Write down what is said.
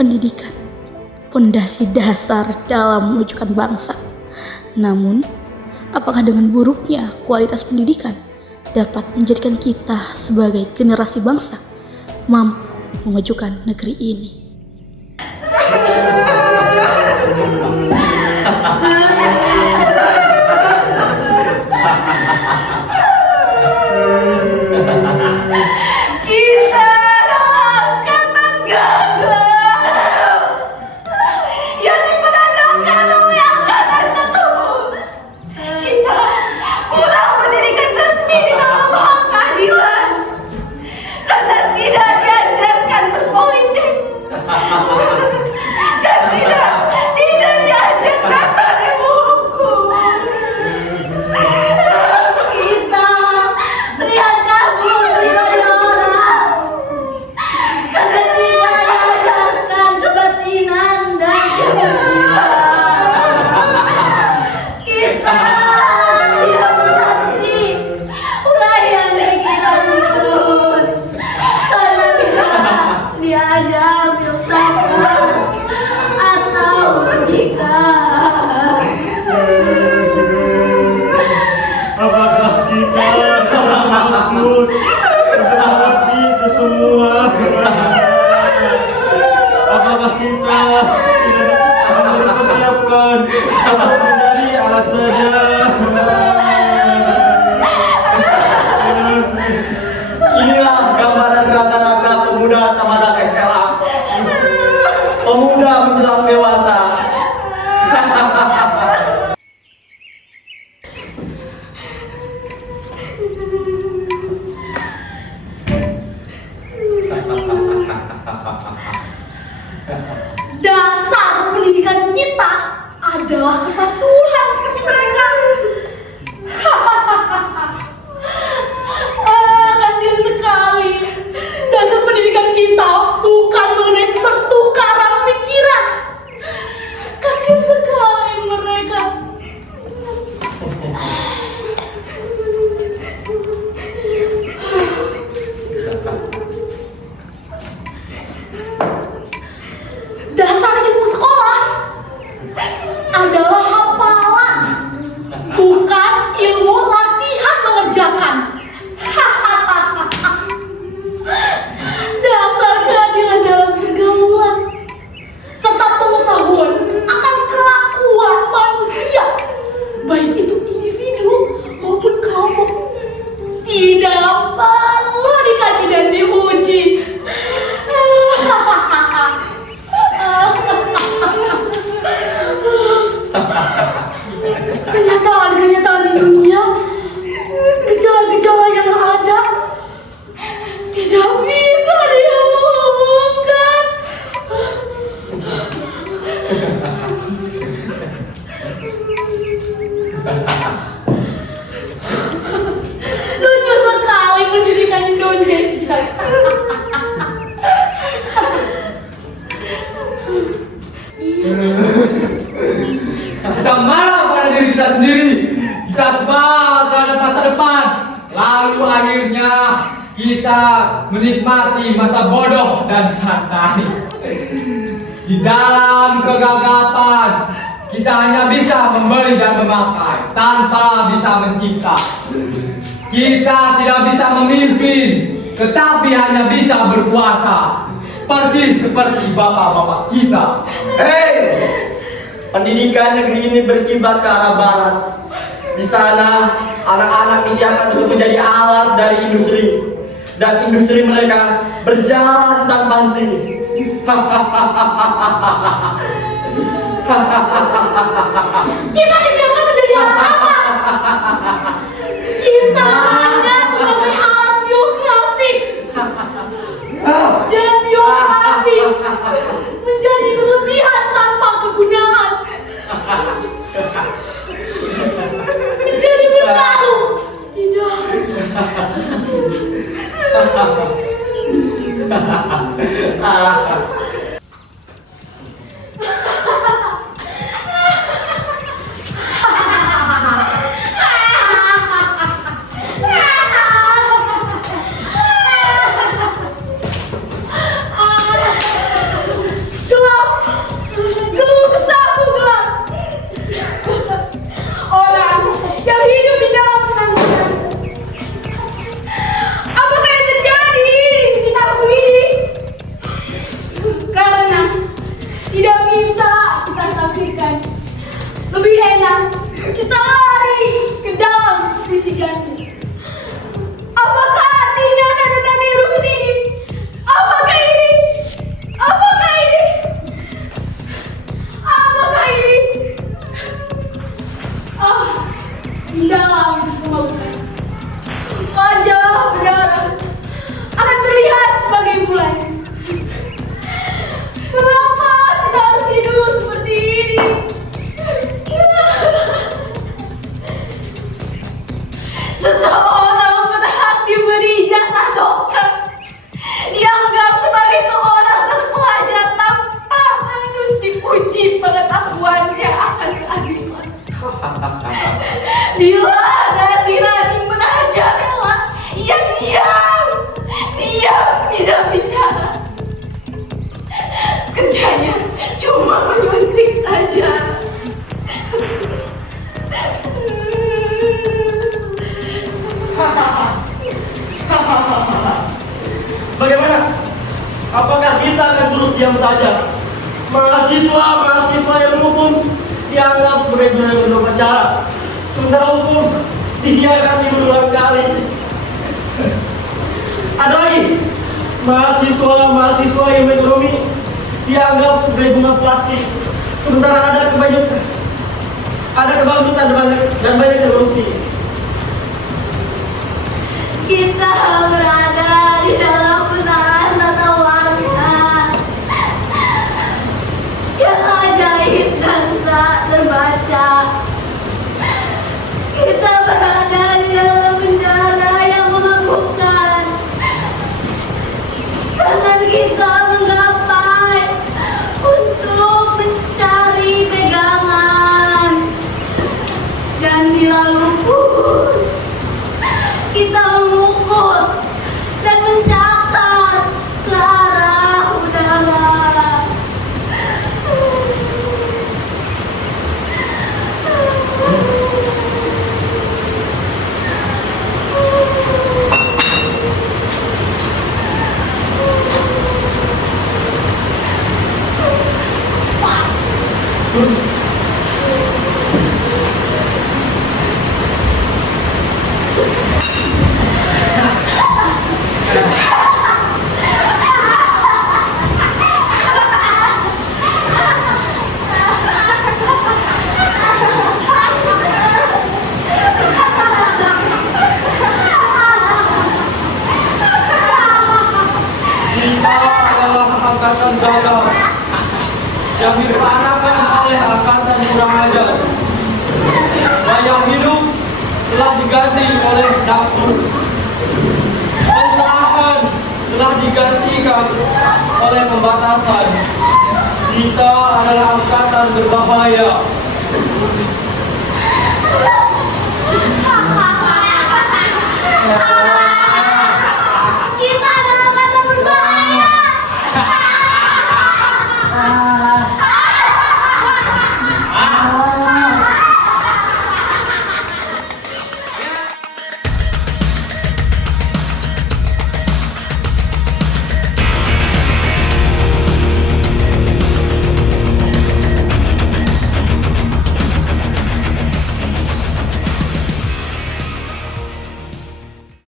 Pendidikan, pondasi dasar dalam mewujudkan bangsa. Namun, apakah dengan buruknya kualitas pendidikan dapat menjadikan kita sebagai generasi bangsa mampu memajukan negeri ini? Apakah kita maksud menghadapi itu semua? Apakah kita tidak dipersiapkan untuk menjadi alat saja? Inilah gambaran rata-rata pemuda Tamadak SLA. Pemuda menjelang dewasa. Dasar pendidikan kita adalah kepatuhan seperti mereka. Kasihan sekali. Dasar pendidikan kita bukan mengenai pertukaran pikiran. Kasihan sekali mereka. Dasar ilmu sekolah adalah hafalan, bukan ilmu latihan mengerjakan. Dasar keadilan dalam pergaulan serta pengetahuan akan kelakuan manusia, baik itu individu maupun kelompok, tidak perlu dikaji dan diuji. Kenyataan di dunia, gejala-gejala yang ada tidak bisa diomongkan. Lucu sekali pendidikan Indonesia. Kita marah pada diri kita sendiri. Kita semangat terhadap masa depan. Lalu akhirnya kita menikmati masa bodoh dan santai. Di dalam kegagapan, kita hanya bisa memberi dan memakai tanpa bisa mencipta. Kita tidak bisa memimpin, tetapi hanya bisa berkuasa. Persis seperti bapak-bapak kita. Hei! Pendidikan negeri ini berkiblat ke arah barat. Di sana, anak-anak disiapkan untuk menjadi alat dari industri. Dan industri mereka berjalan tanpa henti. Kita disiapkan menjadi alat apa? Kita hanya sebagai alat birokrasi. Dan birokrasi menjadi kelebihan tanpa kegunaan. Menjadi berlalu. Tidak. berjanji. Apakah artinya tanda-tanda rumit ini? Apakah ini? Apakah ini? Apakah ini? Dalam kemauan wajah berdarah akan terlihat sebagai bulan. Mengapa kita harus hidup seperti ini? Seseorang berhak diberi ijazah dokter, dianggap sebagai seorang terpelajar tanpa harus dipuji pengetahuannya akan keadilan. Bila ada tirani mengajarlah, ia diam, tidak bicara. Kerjanya cuma menyuntik saja. Bagaimana? Apakah kita akan terus diam saja? Mahasiswa yang hukum dianggap sebagai bulan berbicara, sementara hukum dihiarkan berulang kali. Ada lagi mahasiswa yang ekonomi dianggap sebagai bunga plastik, sementara ada kebangkitan dan banyak korupsi. Kita berada di dalam pusaran tata warna yang ajaib dan tak terbaca. Kita berada di dalam penjara yang memabukkan, tangan kita menggapai untuk mencari pegangan, dan bila luput kita memukul dan mencakar ke arah udara. Kita adalah angkatan gagal yang diperanakan oleh angkatan kurang ajar. Gaya hidup telah diganti oleh nafsu. Pencerahan telah digantikan oleh pembatasan. Kita adalah angkatan berbahaya.